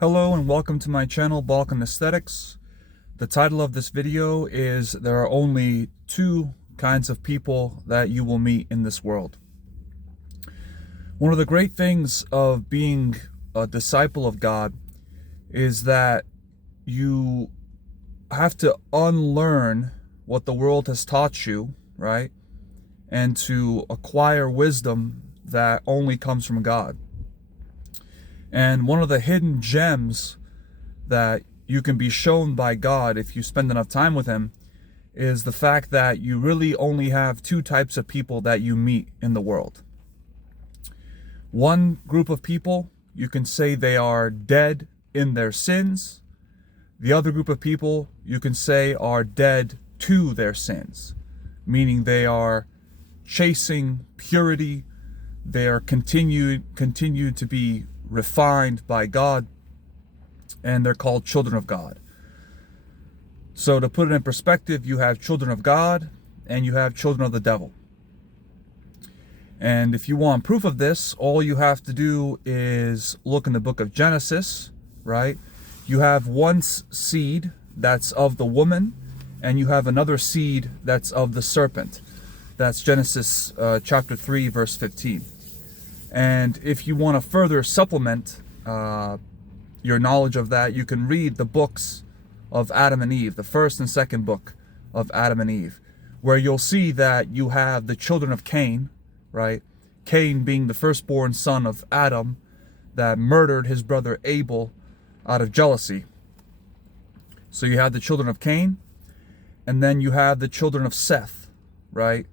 Hello and welcome to my channel, Balkan Aesthetics. The title of this video is There Are Only Two Kinds of People That You Will Meet in This World. One of the great things of being a disciple of God is that you have to unlearn what the world has taught you, right? And to acquire wisdom that only comes from God. And one of the hidden gems that you can be shown by God if you spend enough time with Him is the fact that you really only have two types of people that you meet in the world. One group of people, you can say they are dead in their sins. The other group of people, you can say are dead to their sins, meaning they are chasing purity, they are continued to be refined by God, and they're called children of God. So to put it in perspective, you have children of God and you have children of the devil. And if you want proof of this, all you have to do is look in the book of Genesis, right? You have one seed that's of the woman, and you have another seed that's of the serpent. That's Genesis chapter 3, verse 15. And if you want to further supplement your knowledge of that, you can read the books of Adam and Eve, the first and second book of Adam and Eve, where you'll see that you have the children of Cain, right? Cain being the firstborn son of Adam that murdered his brother Abel out of jealousy. So you have the children of Cain, and then you have the children of Seth, right?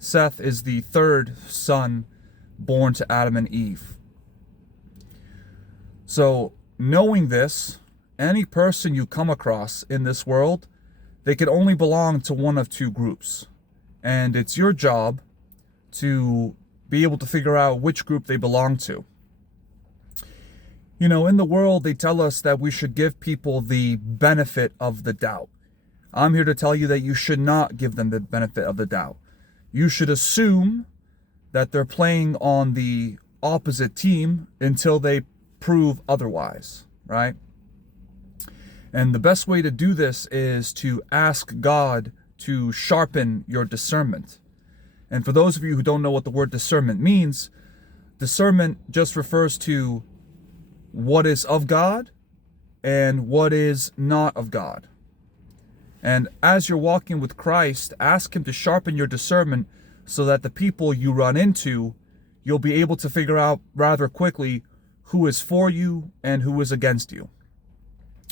Seth is the third son born to Adam and Eve. So knowing this, any person you come across in this world, they can only belong to one of two groups. And it's your job to be able to figure out which group they belong to. You know, in the world, they tell us that we should give people the benefit of the doubt. I'm here to tell you that you should not give them the benefit of the doubt. You should assume that they're playing on the opposite team until they prove otherwise, right? And the best way to do this is to ask God to sharpen your discernment. And for those of you who don't know what the word discernment means, discernment just refers to what is of God and what is not of God. And as you're walking with Christ, ask Him to sharpen your discernment so that the people you run into, you'll be able to figure out rather quickly who is for you and who is against you.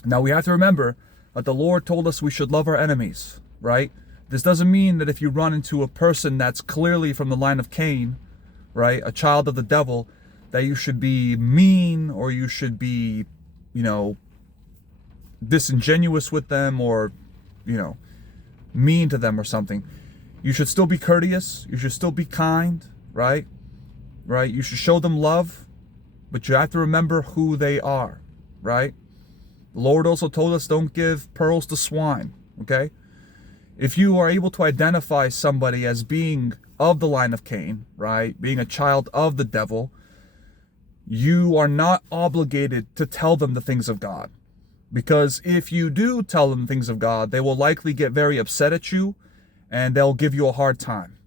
Now we have to remember that the Lord told us we should love our enemies, right? This doesn't mean that if you run into a person that's clearly from the line of Cain, right, a child of the devil, that you should be mean or you should be, disingenuous with them or, mean to them or something. You should still be courteous. You should still be kind, right? Right? You should show them love, but you have to remember who they are, right? The Lord also told us don't give pearls to swine, okay? If you are able to identify somebody as being of the line of Cain, right, being a child of the devil, you are not obligated to tell them the things of God. Because if you do tell them things of God, they will likely get very upset at you and they'll give you a hard time.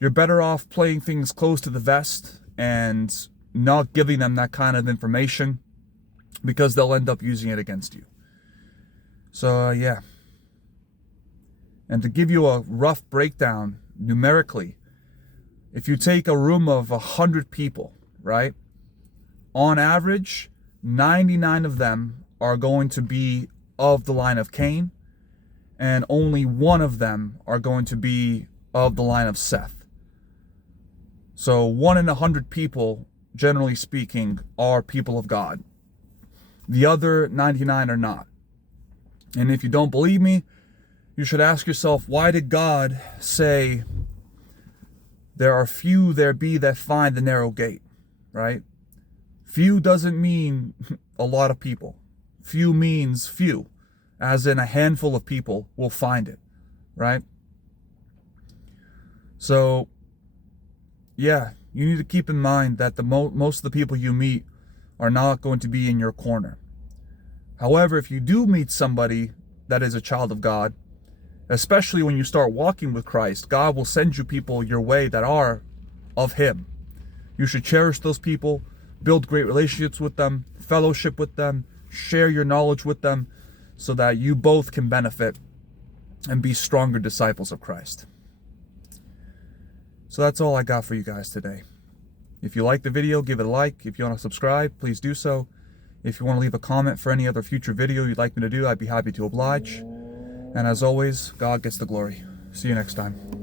You're better off playing things close to the vest and not giving them that kind of information because they'll end up using it against you. So, yeah. And to give you a rough breakdown numerically, if you take a room of 100 people, right, on average, 99 of them are going to be of the line of Cain, and only one of them are going to be of the line of Seth. So 1 in 100 people, generally speaking, are people of God. The other 99 are not. And if you don't believe me, you should ask yourself, why did God say, there are few there be that find the narrow gate, right? Few doesn't mean a lot of people. Few means few, as in a handful of people will find it, right? So, yeah, you need to keep in mind that most of the people you meet are not going to be in your corner. However, if you do meet somebody that is a child of God, especially when you start walking with Christ, God will send you people your way that are of Him. You should cherish those people, build great relationships with them, fellowship with them, share your knowledge with them, so that you both can benefit and be stronger disciples of Christ. So that's all I got for you guys today. If you like the video, give it a like. If you want to subscribe, please do so. If you want to leave a comment for any other future video you'd like me to do, I'd be happy to oblige. And as always, God gets the glory. See you next time.